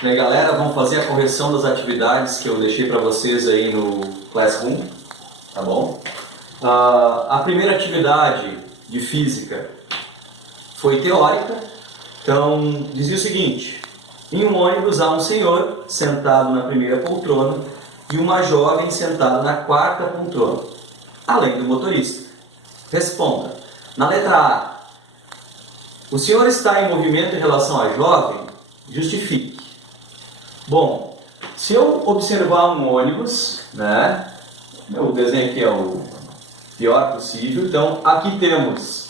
E aí, galera, vamos fazer a correção das atividades que eu deixei para vocês aí no Classroom, tá bom? A primeira atividade de física foi teórica, então dizia o seguinte: em um ônibus há um senhor sentado na primeira poltrona e uma jovem sentada na quarta poltrona, além do motorista. Responda. Na letra A, o senhor está em movimento em relação à jovem? Justifique. Bom, se eu observar um ônibus, né? O desenho aqui é o pior possível. Então, aqui temos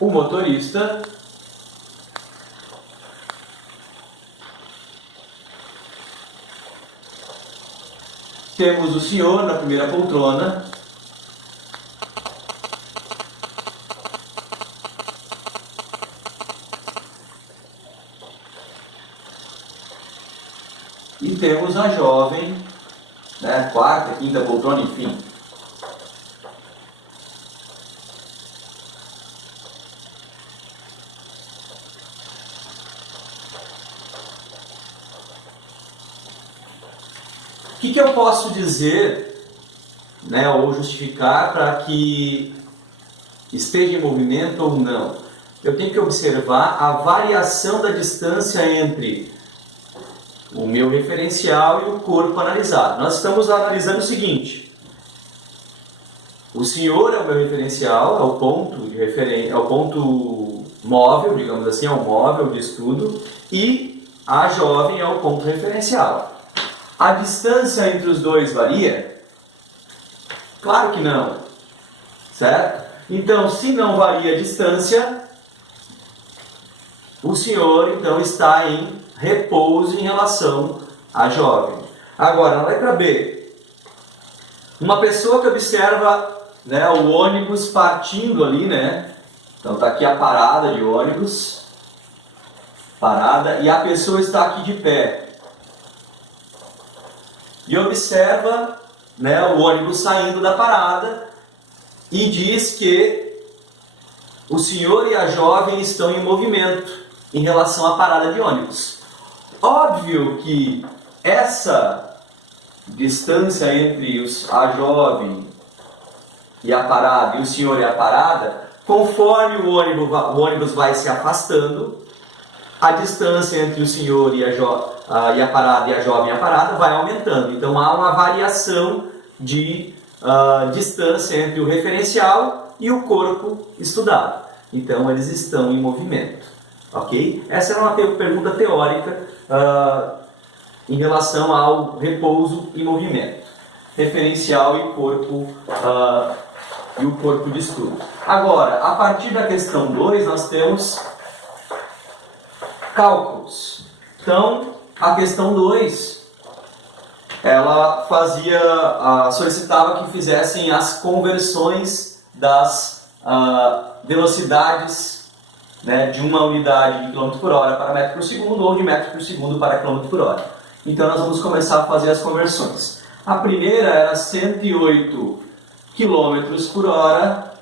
o motorista, temos o senhor na primeira poltrona, e temos a jovem, né, quarta, quinta poltrona, enfim. O que eu posso dizer, né, ou justificar para que esteja em movimento ou não? Eu tenho que observar a variação da distância entre o meu referencial e o corpo analisado. Nós estamos analisando o seguinte: o senhor é o meu referencial, é o ponto de referência, é o ponto móvel, digamos assim, é o móvel de estudo, e a jovem é o ponto referencial. A distância entre os dois varia? Claro que não, certo? Então, se não varia a distância, o senhor então está em repouso em relação à jovem. Agora, na letra B, uma pessoa que observa, né, o ônibus partindo ali, né? Então está aqui a parada de ônibus, parada, e a pessoa está aqui de pé. E observa, né, o ônibus saindo da parada e diz que o senhor e a jovem estão em movimento em relação à parada de ônibus. Óbvio que essa distância entre a jovem e a parada, e o senhor e a parada, conforme o ônibus vai se afastando, a distância entre o senhor e a parada e a jovem e a parada vai aumentando. Então há uma variação de distância entre o referencial e o corpo estudado. Então eles estão em movimento. Ok? Essa era uma pergunta teórica em relação ao repouso e movimento. Referencial e corpo e o corpo de estudo. Agora, a partir da questão 2, nós temos cálculos. Então, a questão 2, ela solicitava que fizessem as conversões das velocidades, né, de uma unidade de km por hora para metro por segundo ou de metro por segundo para km por hora. Então, nós vamos começar a fazer as conversões. A primeira era 108 km por hora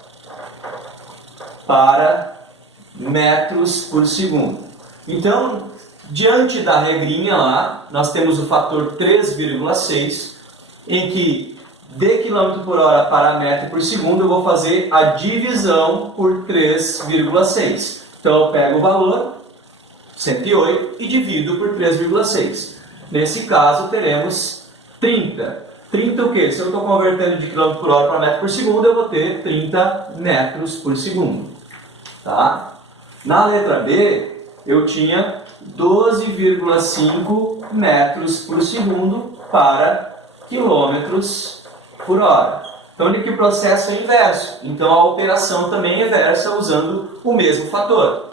para metros por segundo. Então, diante da regrinha lá, nós temos o fator 3,6, em que de km por hora para metro por segundo eu vou fazer a divisão por 3,6. Então eu pego o valor, 108, e divido por 3,6. Nesse caso teremos 30. 30 o quê? Se eu estou convertendo de km por hora para metro por segundo, eu vou ter 30 metros por segundo. Tá? Na letra B, eu tinha 12,5 metros por segundo para quilômetros por hora. Então, aqui o processo é inverso. Então, a operação também é inversa usando o mesmo fator.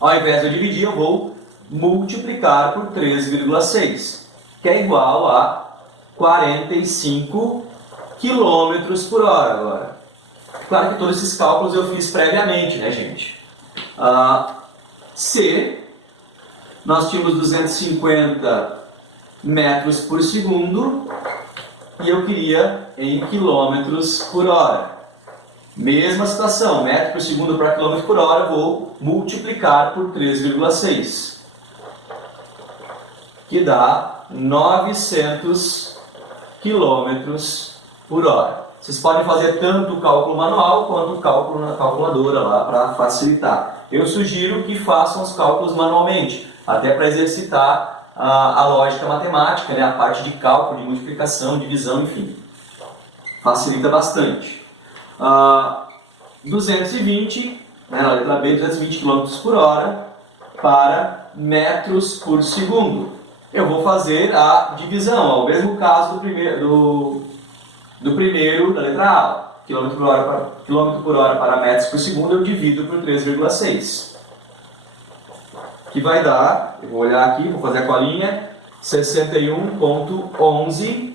Ao invés de eu dividir, eu vou multiplicar por 3,6, que é igual a 45 quilômetros por hora agora. Claro que todos esses cálculos eu fiz previamente, né, gente? C, nós tínhamos 250 metros por segundo e eu queria em quilômetros por hora. Mesma situação, metro por segundo para quilômetro por hora, vou multiplicar por 3,6. que dá 900 quilômetros por hora. Vocês podem fazer tanto o cálculo manual quanto o cálculo na calculadora lá para facilitar. Eu sugiro que façam os cálculos manualmente, até para exercitar a lógica matemática, né? A parte de cálculo, de multiplicação, divisão, enfim. Facilita bastante. 220, né, na letra B, 220 km por hora para metros por segundo. Eu vou fazer a divisão, ao mesmo caso do primeiro, da letra A. Quilômetro por hora para metros por segundo, eu divido por 3,6. Que vai dar, eu vou olhar aqui, vou fazer a colinha, 61,11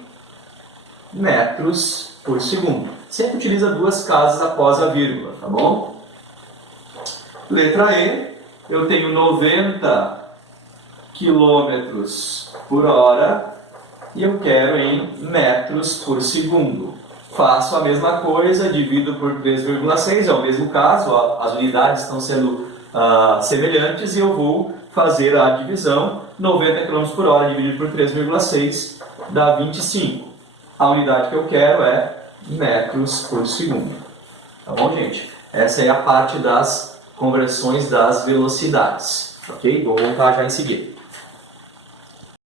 metros por segundo. Sempre utiliza duas casas após a vírgula, tá bom? Letra E, eu tenho 90 quilômetros por hora e eu quero em metros por segundo. Faço a mesma coisa, divido por 3,6, é o mesmo caso, as unidades estão sendo semelhantes e eu vou fazer a divisão. 90 km por hora dividido por 3,6 dá 25. A unidade que eu quero é metros por segundo. Tá bom, gente? Essa é a parte das conversões das velocidades. Ok? Vou voltar já em seguida.